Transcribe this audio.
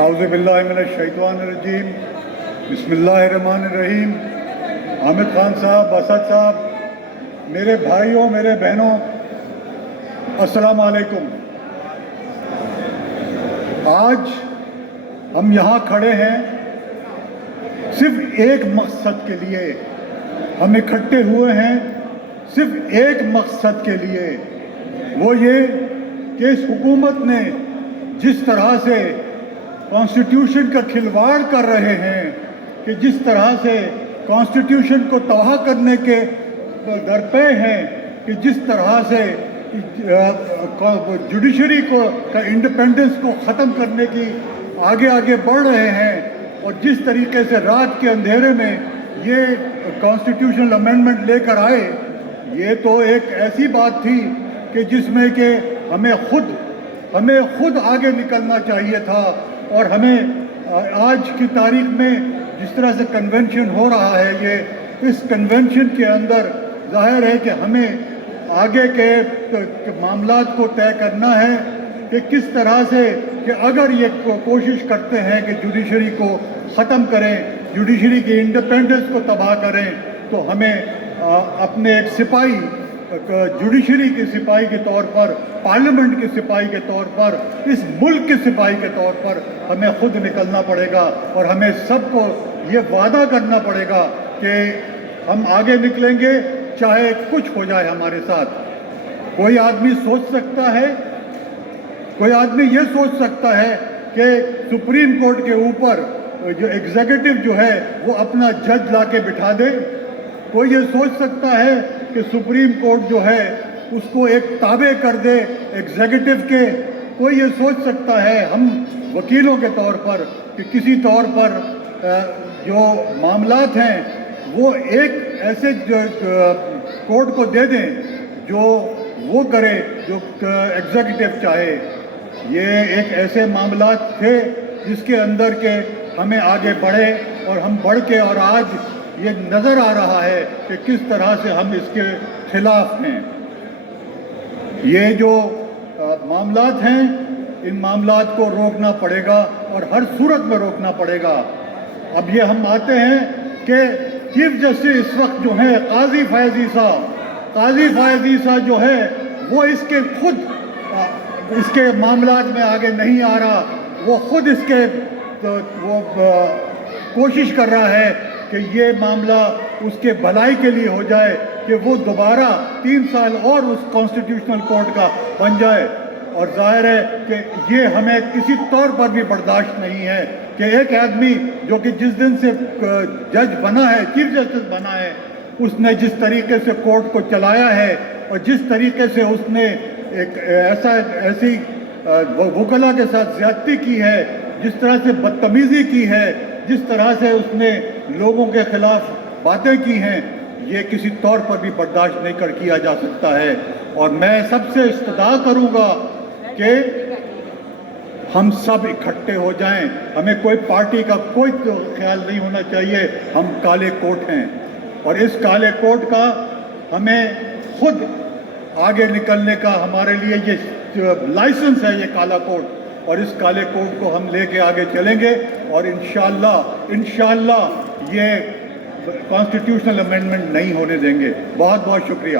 اعوذ باللہ من الشیطان الرجیم، بسم اللہ الرحمن الرحیم۔ حامد خان صاحب، اسد صاحب، میرے بھائیوں، میرے بہنوں، السلام علیکم۔ آج ہم یہاں کھڑے ہیں صرف ایک مقصد کے لیے، ہم اکٹھے ہوئے ہیں صرف ایک مقصد کے لیے، وہ یہ کہ اس حکومت نے جس طرح سے کانسٹیٹیوشن کا کھلواڑ کر رہے ہیں، کہ جس طرح سے کانسٹیٹیوشن کو تباہ کرنے کے درپے ہیں، کہ جس طرح سے جوڈیشری کا انڈیپینڈنس کو ختم کرنے کی آگے بڑھ رہے ہیں، اور جس طریقے سے رات کے اندھیرے میں یہ کانسٹیٹیوشنل امینڈمنٹ لے کر آئے، یہ تو ایک ایسی بات تھی کہ جس میں کہ ہمیں خود آگے نکلنا چاہیے تھا، اور ہمیں آج کی تاریخ میں جس طرح سے کنونشن ہو رہا ہے، اس کنونشن کے اندر ظاہر ہے کہ ہمیں آگے کے معاملات کو طے کرنا ہے کہ کس طرح سے، کہ اگر یہ کوشش کرتے ہیں کہ جوڈیشری کو ختم کریں، جوڈیشری کی انڈیپینڈنس کو تباہ کریں، تو ہمیں اپنے ایک سپاہی، جوڈیشری کے سپاہی کے طور پر، پارلیمنٹ کے سپاہی کے طور پر، اس ملک کے سپاہی کے طور پر ہمیں خود نکلنا پڑے گا، اور ہمیں سب کو یہ وعدہ کرنا پڑے گا کہ ہم آگے نکلیں گے چاہے کچھ ہو جائے ہمارے ساتھ۔ کوئی آدمی یہ سوچ سکتا ہے کہ سپریم کورٹ کے اوپر جو ایگزیکٹو جو ہے وہ اپنا جج لا کے بٹھا دے۔ کوئی یہ سوچ سکتا ہے کہ سپریم کورٹ جو ہے اس کو ایک تابع کر دے ایگزیکٹو کے۔ کوئی یہ سوچ سکتا ہے، ہم وکیلوں کے طور پر، کہ کسی طور پر جو معاملات ہیں وہ ایک ایسے کورٹ کو دے دیں جو وہ کرے جو ایگزیکٹو چاہے۔ یہ ایک ایسے معاملات تھے جس کے اندر کے ہمیں آگے بڑھے، اور ہم بڑھ کے، اور آج یہ نظر آ رہا ہے کہ کس طرح سے ہم اس کے خلاف ہیں۔ یہ جو معاملات ہیں، ان معاملات کو روکنا پڑے گا، اور ہر صورت میں روکنا پڑے گا۔ اب یہ ہم آتے ہیں کہ چیف جسٹس اس وقت جو ہے قاضی فیاضی صاحب جو ہے وہ اس کے معاملات میں آگے نہیں آ رہا، وہ خود وہ کوشش کر رہا ہے کہ یہ معاملہ اس کے بھلائی کے لیے ہو جائے، کہ وہ دوبارہ 3 سال اور اس کانسٹیٹیوشنل کورٹ کا بن جائے۔ اور ظاہر ہے کہ یہ ہمیں کسی طور پر بھی برداشت نہیں ہے کہ ایک آدمی جو کہ جس دن سے جج بنا ہے، چیف جسٹس بنا ہے، اس نے جس طریقے سے کورٹ کو چلایا ہے، اور جس طریقے سے اس نے ایک ایسی وکلا کے ساتھ زیادتی کی ہے، جس طرح سے بدتمیزی کی ہے، جس طرح سے اس نے لوگوں کے خلاف باتیں کی ہیں، یہ کسی طور پر بھی برداشت نہیں کیا جا سکتا ہے۔ اور میں سب سے استدعا کروں گا کہ ہم سب اکٹھے ہو جائیں۔ ہمیں کوئی پارٹی کا کوئی خیال نہیں ہونا چاہیے، ہم کالے کوٹ ہیں، اور اس کالے کوٹ کا ہمیں خود آگے نکلنے کا ہمارے لیے یہ لائسنس ہے، یہ کالا کوٹ، اور اس کالے کوٹ کو ہم لے کے آگے چلیں گے، اور انشاءاللہ یہ کانسٹیٹیوشنل امینڈمنٹ نہیں ہونے دیں گے۔ بہت بہت شکریہ۔